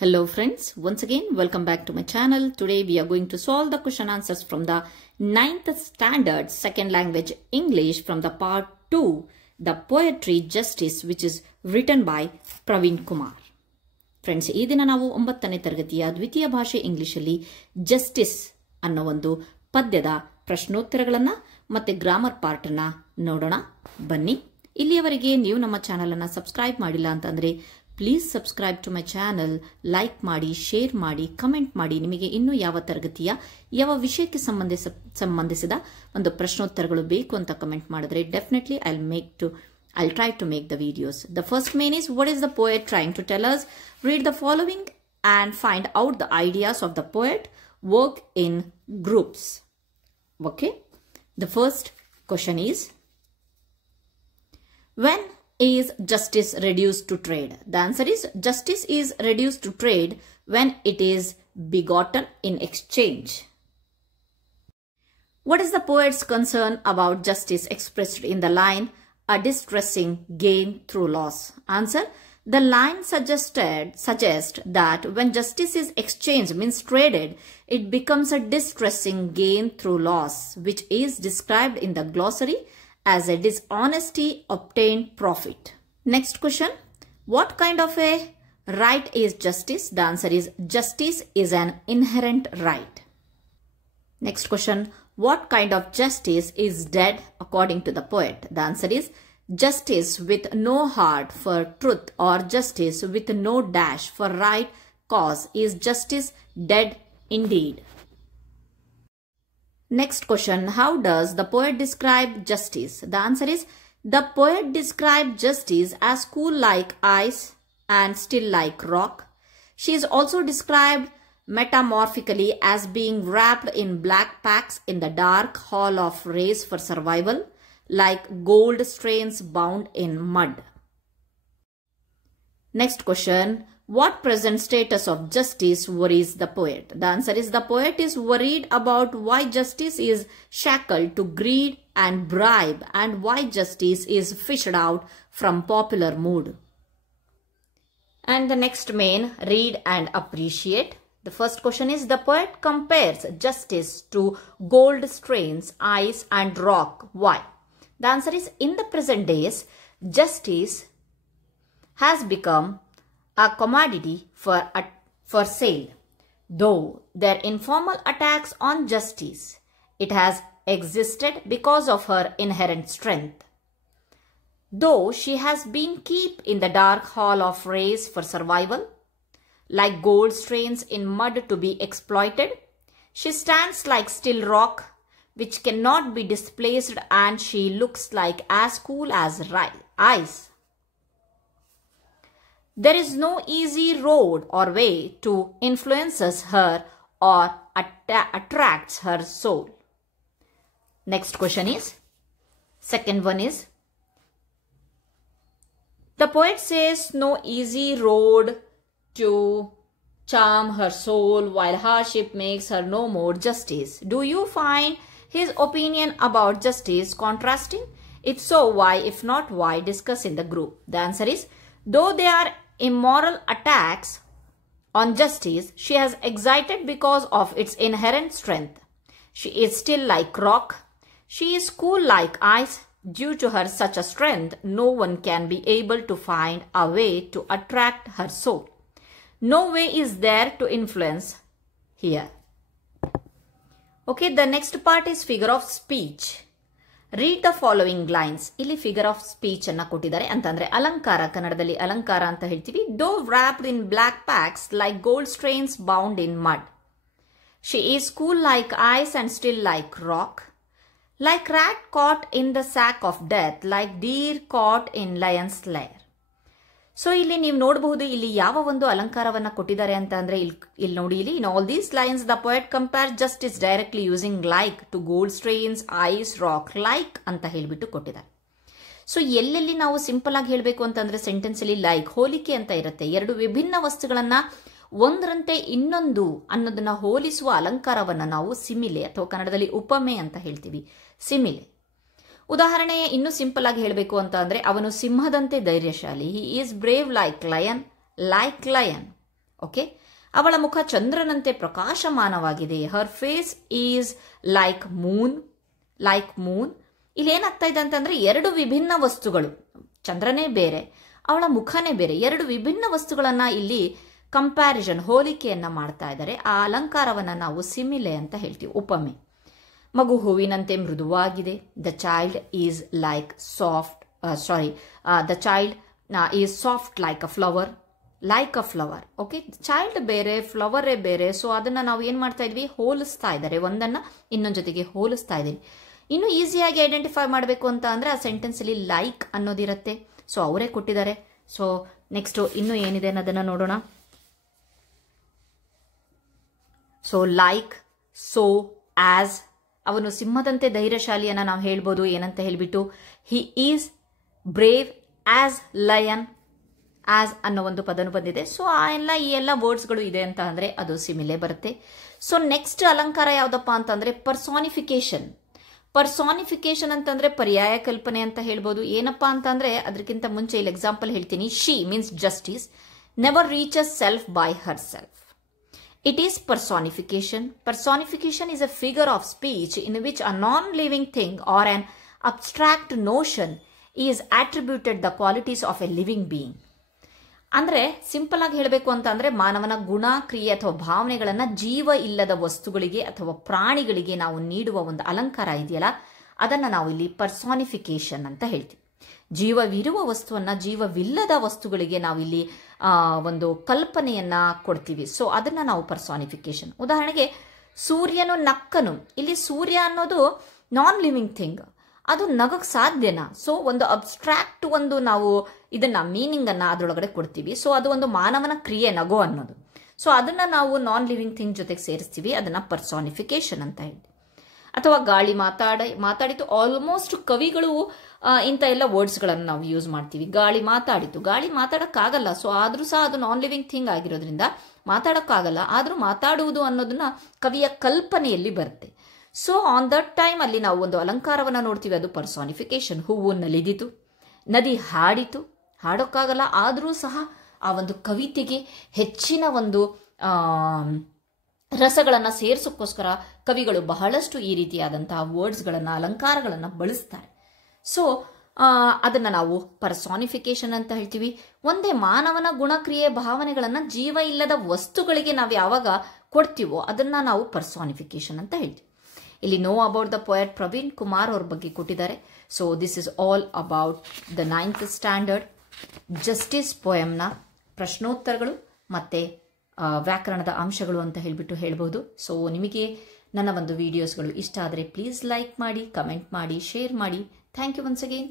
Hello friends, once again welcome back to my channel. Today we are going to solve the question answers from the 9th standard second language English from the part 2, the poetry Justice, which is written by Praveen Kumar. Friends, ಈ ದಿನ ನಾವು 9ನೇ ತರಗತಿಯ ದ್ವಿತೀಯ ಭಾಷೆ ಇಂಗ್ಲಿಷಲ್ಲಿ justice ಅನ್ನೋ ಒಂದು ಪದ್ಯದ ಪ್ರಶ್ನೋತ್ತರಗಳನ್ನು ಮತ್ತೆ ಗ್ರಾಮರ್ ಪಾರ್ಟ್ ಅನ್ನ ನೋಡೋಣ. ಬನ್ನಿ. ಇಲ್ಲಿಯವರೆಗೆ ನೀವು ನಮ್ಮ ಚಾನೆಲ್ ಅನ್ನ ಸಬ್ಸ್ಕ್ರೈಬ್ ಮಾಡಿಲ್ಲ ಅಂತಂದ್ರೆ please subscribe to my channel, like ಮಾಡಿ, ಶೇರ್ ಮಾಡಿ, ಕಮೆಂಟ್ ಮಾಡಿ. ನಿಮಗೆ ಇನ್ನೂ ಯಾವ ತರಗತಿಯ ಯಾವ ವಿಷಯಕ್ಕೆ ಸಂಬಂಧಿಸಿದ ಒಂದು ಪ್ರಶ್ನೋತ್ತರಗಳು ಬೇಕು ಅಂತ ಕಮೆಂಟ್ ಮಾಡಿದ್ರೆ definitely I'll try to make the videos. The first main is, what is the poet trying to tell us? Read the following and find out the ideas of the poet. Work in groups. Okay. The first question is, when is justice reduced to trade? The answer is, justice is reduced to trade when it is begotten in exchange. What is the poet's concern about justice expressed in the line, a distressing gain through loss? Answer, the line suggests that when justice is exchanged, means traded, it becomes a distressing gain through loss, which is described in the glossary as a dishonesty obtained profit. Next question, what kind of a right is justice? The answer is, justice is an inherent right. Next question, what kind of justice is dead according to the poet? The answer is, justice with no heart for truth or justice with no dash for right cause is justice dead indeed. Next question, how does the poet describe justice? The answer is, the poet describes justice as cool like ice and still like rock. She is also described metamorphically as being wrapped in black packs in the dark hall of race for survival, like gold strains bound in mud. Next question, what present status of justice worries the poet? The answer is, the poet is worried about why justice is shackled to greed and bribe and why justice is fished out from popular mood. And the next main, read and appreciate. The first question is, the poet compares justice to gold strains, ice and rock. Why? The answer is, in the present days, justice has become a commodity for sale. Though there are informal attacks on justice, it has existed because of her inherent strength. Though she has been kept in the dark hall of race for survival, like gold strains in mud to be exploited, she stands like still rock, which cannot be displaced, and she looks like as cool as ice. There is no easy road or way to influences her or attracts her soul. Next question is, second one is, the poet says no easy road to charm her soul, while hardship makes her no more justice. Do you find his opinion about justice contrasting? If so, why? If not, why? Discuss in the group. The answer is, though there are immoral attacks on justice, she has excited because of its inherent strength. She is still like rock. She is cool like ice. Due to her such a strength, no one can be able to find a way to attract her soul. No way is there to influence here. Okay, the next part is figure of speech. Read the following lines. ಇಲ್ಲಿ figure of speech ಅನ್ನ ಕೊಟ್ಟಿದ್ದಾರೆ ಅಂತಂದ್ರೆ ಅಲಂಕಾರ, ಕನ್ನಡದಲ್ಲಿ ಅಲಂಕಾರ ಅಂತ ಹೇಳ್ತೀವಿ. Though wrapped in black packs like gold strains bound in mud. She is cool like ice and still like rock. Like rat caught in the sack of death, like deer caught in lion's lair. So ಇಲ್ಲಿ ನೀವು ನೋಡಬಹುದು, ಇಲ್ಲಿ ಯಾವ ಒಂದು ಅಲಂಕಾರವನ್ನ ಕೊಟ್ಟಿದ್ದಾರೆ ಅಂತ ಅಂದ್ರೆ ಇಲ್ಲಿ ನೋಡಿ, ಇಲ್ಲಿ in all these lines the poet compare justice directly using like to gold strains, ice, rock, like ಅಂತ ಹೇಳ್ಬಿಟ್ಟು ಕೊಟ್ಟಿದ್ದಾರೆ. ಸೊ ಎಲ್ಲೆಲ್ಲಿ ನಾವು ಸಿಂಪಲ್ ಆಗಿ ಹೇಳಬೇಕು ಅಂತಂದ್ರೆ ಸೆಂಟೆನ್ಸ್ ಅಲ್ಲಿ ಲೈಕ್, ಹೋಲಿಕೆ ಅಂತ ಇರುತ್ತೆ. ಎರಡು ವಿಭಿನ್ನ ವಸ್ತುಗಳನ್ನ ಒಂದರಂತೆ ಇನ್ನೊಂದು ಅನ್ನೋದನ್ನ ಹೋಲಿಸುವ ಅಲಂಕಾರವನ್ನ ನಾವು ಸಿಮಿಲೆ ಅಥವಾ ಕನ್ನಡದಲ್ಲಿ ಉಪಮೆ ಅಂತ ಹೇಳ್ತೀವಿ, ಸಿಮಿಲೆ. ಉದಾಹರಣೆ ಇನ್ನೂ ಸಿಂಪಲ್ ಆಗಿ ಹೇಳಬೇಕು ಅಂತ ಅಂದ್ರೆ, ಅವನು ಸಿಂಹದಂತೆ ಧೈರ್ಯಶಾಲಿ. He is brave like lion. Okay, ಅವಳ ಮುಖ ಚಂದ್ರನಂತೆ ಪ್ರಕಾಶಮಾನವಾಗಿದೆ. Her face is like moon. ಇಲ್ಲಿ ಏನಾಗ್ತಾ ಇದೆ ಅಂತಂದ್ರೆ ಎರಡು ವಿಭಿನ್ನ ವಸ್ತುಗಳು, ಚಂದ್ರನೇ ಬೇರೆ ಅವಳ ಮುಖನೇ ಬೇರೆ, ಎರಡು ವಿಭಿನ್ನ ವಸ್ತುಗಳನ್ನ ಇಲ್ಲಿ ಕಂಪ್ಯಾರಿಸನ್ ಹೋಲಿಕೆಯನ್ನ ಮಾಡ್ತಾ ಇದ್ದಾರೆ. ಆ ಅಲಂಕಾರವನ್ನ ನಾವು ಸಿಮಿಲೆ ಅಂತ ಹೇಳ್ತೀವಿ, ಉಪಮೆ. ಮಗು ಹೂವಿನಂತೆ ಮೃದುವಾಗಿದೆ. The child is like soft the child is soft like a flower. Okay, child ಬೇರೆ, ಫ್ಲವರೇ ಬೇರೆ. ಸೊ ಅದನ್ನ ನಾವು ಏನ್ ಮಾಡ್ತಾ ಇದ್ವಿ, ಹೋಲಿಸ್ತಾ ಇದ್ದಾರೆ, ಒಂದನ್ನ ಇನ್ನೊಂದ್ ಜೊತೆಗೆ ಹೋಲಿಸ್ತಾ ಇದೀವಿ. ಇನ್ನು ಈಸಿಯಾಗಿ ಐಡೆಂಟಿಫೈ ಮಾಡಬೇಕು ಅಂತ ಅಂದ್ರೆ ಆ ಸೆಂಟೆನ್ಸ್ ಅಲ್ಲಿ ಲೈಕ್ ಅನ್ನೋದಿರುತ್ತೆ. ಸೊ ಅವರೇ ಕೊಟ್ಟಿದ್ದಾರೆ. ಸೊ ನೆಕ್ಸ್ಟ್ ಇನ್ನು ಏನಿದೆ ಅನ್ನೋದನ್ನ ನೋಡೋಣ. So like, so, as. ಅವನು ಸಿಂಹದಂತೆ ಧೈರ್ಯಶಾಲಿಯನ್ನ ನಾವು ಹೇಳ್ಬೋದು. ಏನಂತ ಹೇಳ್ಬಿಟ್ಟು, ಹಿ is brave as lion. As ಅನ್ನೋ ಒಂದು ಪದನು ಬಂದಿದೆ. ಸೊ ಈ ಎಲ್ಲ ವರ್ಡ್ಸ್ಗಳು ಇದೆ ಅಂತ ಅಂದ್ರೆ ಅದು ಸಿಮಿಲೆ ಬರುತ್ತೆ. ಸೊ ನೆಕ್ಸ್ಟ್ ಅಲಂಕಾರ ಯಾವ್ದಪ್ಪ ಅಂತಂದ್ರೆ ಪರ್ಸಾನಿಫಿಕೇಶನ್. ಪರ್ಸಾನಿಫಿಕೇಶನ್ ಅಂತಂದ್ರೆ ಪರ್ಯಾಯ ಕಲ್ಪನೆ ಅಂತ ಹೇಳ್ಬೋದು. ಏನಪ್ಪಾ ಅಂತಂದ್ರೆ ಅದಕ್ಕಿಂತ ಮುಂಚೆ ಇಲ್ಲಿ ಎಕ್ಸಾಂಪಲ್ ಹೇಳ್ತೀನಿ. She means justice never reaches self by her self. It is personification. Personification is a figure of speech in which a non-living thing or an abstract notion is attributed the qualities of a living being. ಅಂದ್ರೆ simple ಆಗಿ ಹೇಳಬೇಕು ಅಂತ ಅಂದ್ರೆ ಮಾನವನ ಗುಣ, ಕ್ರಿಯೆ ಅಥವಾ ಭಾವನೆಗಳನ್ನ ಜೀವ ಇಲ್ಲದ ವಸ್ತುಗಳಿಗೆ ಅಥವಾ ಪ್ರಾಣಿಗಳಿಗೆ ನಾವು ನೀಡುವ ಒಂದು ಅಲಂಕಾರ ಇದೆಯಲ್ಲ, ಅದನ್ನ ನಾವು ಇಲ್ಲಿ ಪರ್ಸಾನಿಫಿಕೇಶನ್ ಅಂತ ಹೇಳ್ತೀವಿ. ಜೀವವಿರುವ ವಸ್ತುವನ್ನ ಜೀವವಿಲ್ಲದ ವಸ್ತುಗಳಿಗೆ ನಾವಿಲ್ಲಿ ಒಂದು ಕಲ್ಪನೆಯನ್ನ ಕೊಡ್ತೀವಿ. ಸೊ ಅದನ್ನ ನಾವು ಪರ್ಸಾನಿಫಿಕೇಶನ್. ಉದಾಹರಣೆಗೆ ಸೂರ್ಯನು ನಕ್ಕನು. ಇಲ್ಲಿ ಸೂರ್ಯ ಅನ್ನೋದು ನಾನ್ ಲಿವಿಂಗ್ ಥಿಂಗ್, ಅದು ನಗಕ್ ಸಾಧ್ಯನಾ? ಸೊ ಒಂದು ಅಬ್ಸ್ಟ್ರಾಕ್ಟ್ ಒಂದು ನಾವು ಇದನ್ನ ಮೀನಿಂಗ್ ಅನ್ನ ಅದರೊಳಗಡೆ ಕೊಡ್ತೀವಿ. ಸೊ ಅದು ಒಂದು ಮಾನವನ ಕ್ರಿಯೆ, ನಗು ಅನ್ನೋದು. ಸೊ ಅದನ್ನ ನಾವು ನಾನ್ ಲಿವಿಂಗ್ ಥಿಂಗ್ ಜೊತೆಗೆ ಸೇರಿಸ್ತೀವಿ, ಅದನ್ನ ಪರ್ಸಾನಿಫಿಕೇಶನ್ ಅಂತ ಹೇಳ್ತೀವಿ. ಅಥವಾ ಗಾಳಿ ಮಾತಾಡಿತು. ಆಲ್ಮೋಸ್ಟ್ ಕವಿಗಳು ಇಂಥ ಎಲ್ಲ ವರ್ಡ್ಸ್ಗಳನ್ನು ನಾವು ಯೂಸ್ ಮಾಡ್ತೀವಿ. ಗಾಳಿ ಮಾತಾಡಿತು, ಗಾಳಿ ಮಾತಾಡಕ್ಕಾಗಲ್ಲ. ಸೊ ಆದ್ರೂ ಸಹ ಅದು ನಾನ್ ಲಿವಿಂಗ್ ಥಿಂಗ್ ಆಗಿರೋದ್ರಿಂದ ಮಾತಾಡಕ್ಕಾಗಲ್ಲ. ಆದ್ರೂ ಮಾತಾಡುವುದು ಅನ್ನೋದನ್ನ ಕವಿಯ ಕಲ್ಪನೆಯಲ್ಲಿ ಬರುತ್ತೆ. ಸೊ ಆನ್ ದಟ್ ಟೈಮ್ ಅಲ್ಲಿ ನಾವು ಒಂದು ಅಲಂಕಾರವನ್ನ ನೋಡ್ತೀವಿ, ಅದು ಪರ್ಸಾನಿಫಿಕೇಶನ್. ಹೂವು ನಲಿದಿತು, ನದಿ ಹಾಡಿತು, ಹಾಡೋಕ್ಕಾಗಲ್ಲ. ಆದ್ರೂ ಸಹ ಆ ಒಂದು ಕವಿತೆಗೆ ಹೆಚ್ಚಿನ ಒಂದು ರಸಗಳನ್ನ ಸೇರಿಸೋಕ್ಕೋಸ್ಕರ ಕವಿಗಳು ಬಹಳಷ್ಟು ಈ ರೀತಿಯಾದಂತಹ ವರ್ಡ್ಸ್ಗಳನ್ನ, ಅಲಂಕಾರಗಳನ್ನ ಬಳಸ್ತಾರೆ. ಸೊ ಅದನ್ನ ನಾವು ಪರ್ಸಾನಿಫಿಕೇಶನ್ ಅಂತ ಹೇಳ್ತೀವಿ. ಒಂದೇ ಮಾನವನ ಗುಣಕ್ರಿಯೆ, ಭಾವನೆಗಳನ್ನ ಜೀವ ಇಲ್ಲದ ವಸ್ತುಗಳಿಗೆ ನಾವು ಯಾವಾಗ ಕೊಡ್ತೀವೋ ಅದನ್ನ ನಾವು ಪರ್ಸಾನಿಫಿಕೇಶನ್ ಅಂತ ಹೇಳ್ತೀವಿ. ಇಲ್ಲಿ know about the poet Praveen Kumar ಅವ್ರ ಬಗ್ಗೆ ಕೊಟ್ಟಿದ್ದಾರೆ. So this is all about the 9th standard justice ಪೋಯಂನ ಪ್ರಶ್ನೋತ್ತರಗಳು ಮತ್ತೆ ವ್ಯಾಕರಣದ ಅಂಶಗಳು ಅಂತ ಹೇಳ್ಬಿಟ್ಟು ಹೇಳ್ಬೋದು. ಸೊ ನಿಮಗೆ ನನ್ನ ಒಂದು ವಿಡಿಯೋಸ್ಗಳು ಇಷ್ಟ ಆದರೆ ಪ್ಲೀಸ್ ಲೈಕ್ ಮಾಡಿ, ಕಮೆಂಟ್ ಮಾಡಿ, ಶೇರ್ ಮಾಡಿ. Thank you once again.